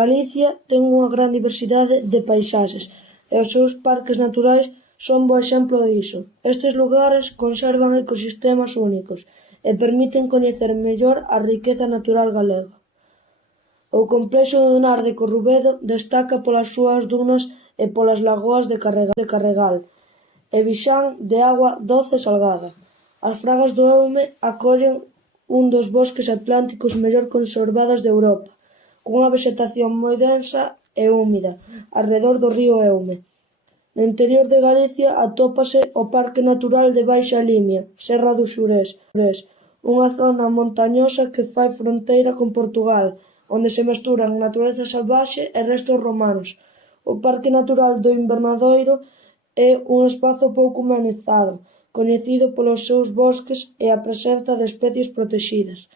Galicia ten unha gran diversidade de paisaxes e os seus parques naturais son bo exemplo diso. Estes lugares conservan ecosistemas únicos e permiten coñecer mellor a riqueza natural galega. O complexo dunar de Corrubedo destaca polas súas dunas e polas lagoas de Carregal e Vixán de auga doce e salgada. As Fragas do Eume acollen un dos bosques atlánticos mellor conservados de Europa, cunha vexetación moi densa e húmida arredor do río Eume. No interior de Galicia atópase o Parque Natural de Baixa Limia, Serra do Xurés, unha zona montañosa que fai fronteira con Portugal, onde se mesturan natureza salvaxe e restos romanos. O Parque Natural do Invernadoiro é un espazo pouco humanizado, coñecido polos seus bosques e a presenza de especies protexidas.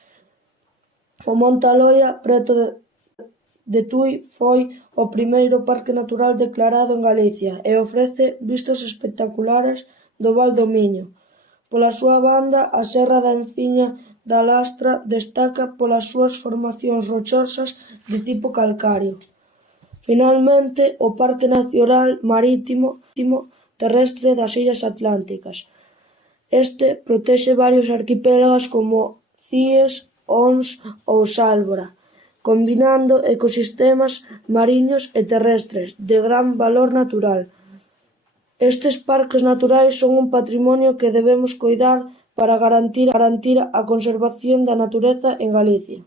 O Monte Aloia, preto de Tui, foi o primeiro parque natural declarado en Galicia e ofrece vistas espectaculares do Val do Miño. Pola súa banda, a Serra da Enciña da Lastra destaca polas súas formacións rochosas de tipo calcario. Finalmente, o Parque Nacional Marítimo Terrestre das Illas Atlánticas. Este protexe varios arquipélagos como Cíes, Ons ou Sálvora, combinando ecosistemas mariños e terrestres de gran valor natural. Estes parques naturais son un patrimonio que debemos coidar para garantir a conservación da natureza en Galicia.